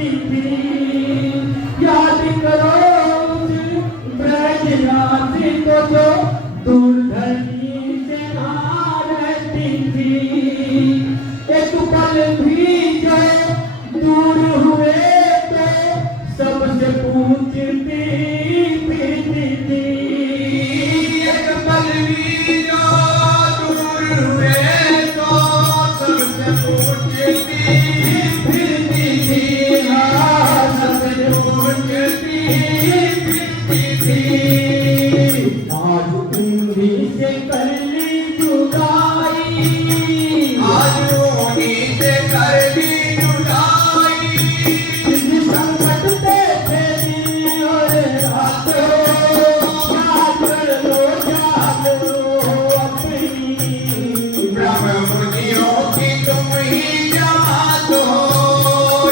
रहती थी। याद करो ब्रजनाथ को जो दूर धरती से आ रहती थी। एक पल भी जो दूर हुए तो सबसे पूछती फिरती थी। एक पल भी जो दूर हुए तो सबसे पूछती फिरती थी। हाँ, सबसे पूछती फिरती थी। आज उन्हीं से कर ली जुदाई। आज उन्हीं से कर ली जुदाई। संकट पे तेरी और रातों याद कर लो अपनी। ब्रह्म मुनियों की तुम ही जमात हो,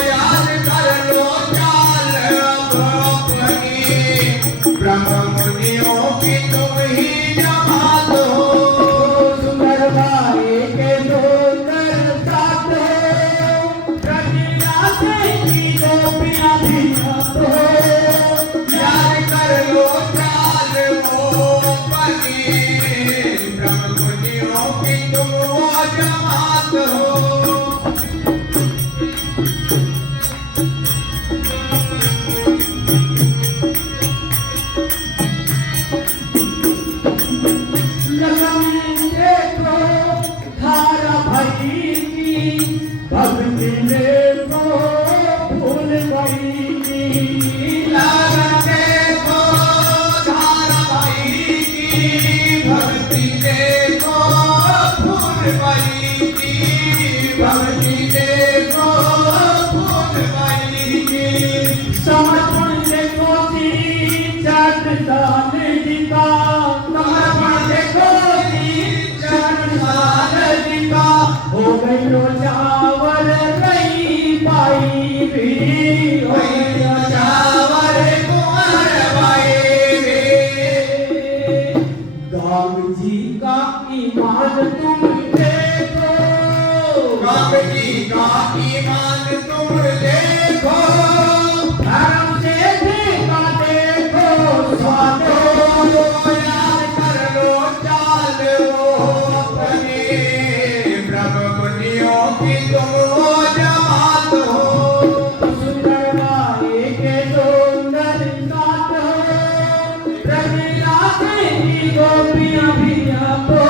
याद कर लो चाल अब अपनी। ब्रह्म मुनियों की तुम ही जमात हो। सुंदर भाई के सुंदर साथ हो, रंगीला से की गोपियां भी साथ हो। याद कर लो चाल वो अपनी। ब्रह्म मुनियों की तुम वो जमात हो। भक्ति देखो फूल गई की। लगन देखो धारावाही की। भक्ति देखो फूलबाई की। भक्ति देखो फूलबाई की। समर्पण देखो चरण जी का। समर्पण देखो चरण जी का। हो गई लो चावल रही पाई भी। हो गई लो चावर कुंवर बाई रे। गाँव जी का ईमान तुम देखो। गाँव जी का ईमान तुम देखो। धर्म से देखा देखो स्वादो। याद कर लो चाल वो अपनी। ब्रह्म मुनियों की तुम वो जमात हो। सुंदर भाई के सुंदर साथ हो, रंगीला से की गोपियां भी आप हो।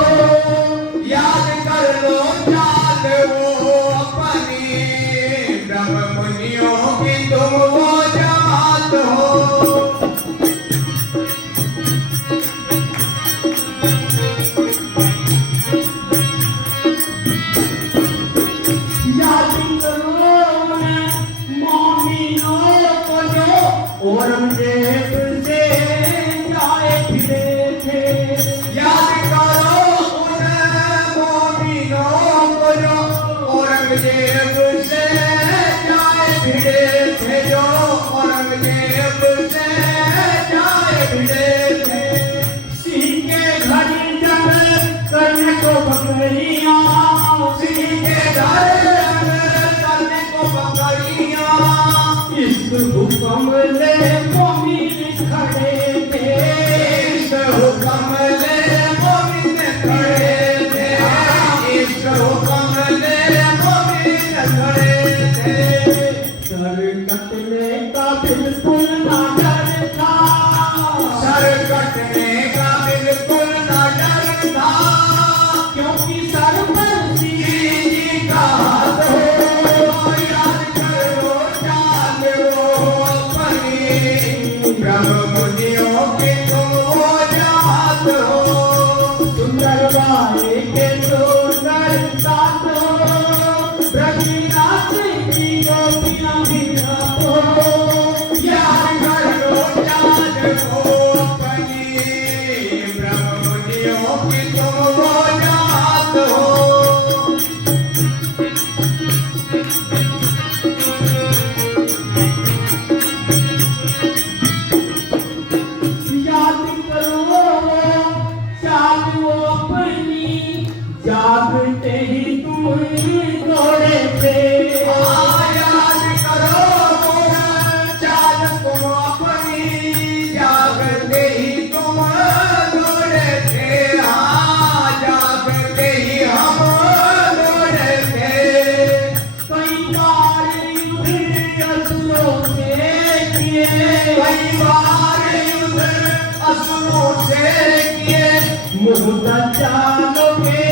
याद कर लो चाल वो अपनी। ब्रह्म मुनियों की तुम वो जमात हो। याद करो मोमिनों को जो औरंगजेब से जाए फिरे थे। याद करो उन मोमिनों को जो औरंगजेब से जाए भिड़े थे। जो औरंगजेब से जाए भिड़े थे। सिंह के घड़ी जब करने को बकरियां। सिंह के घर करने को बकरियां। इस हुक्म ले मोमिन खड़े थे। इस हुक्म ले मोमिन खड़े थे। इस हुक्म ले मोमिन खड़े थे। सर कटने का बिल्कुल ना डर था। सर कटने का बिल्कुल न डर था। क्योंकि सर पर जी का हाथ हो। याद कर लो चाल वो अपनी। ब्रह्म मुनियों की तुम वो जमात हो। सुंदर भाई के सुंदर साथ हो, रंगीला से की गोपियां भी आप हो। याद कर लो चाल वो अपनी। ब्रह्म मुनियों की तुम वो जमात हो। याद करो चालू अपनी। जागते ही तुम दौड़े थे। याद किए, कई बार युद्ध असुरों से किए, मुर्दा चालों के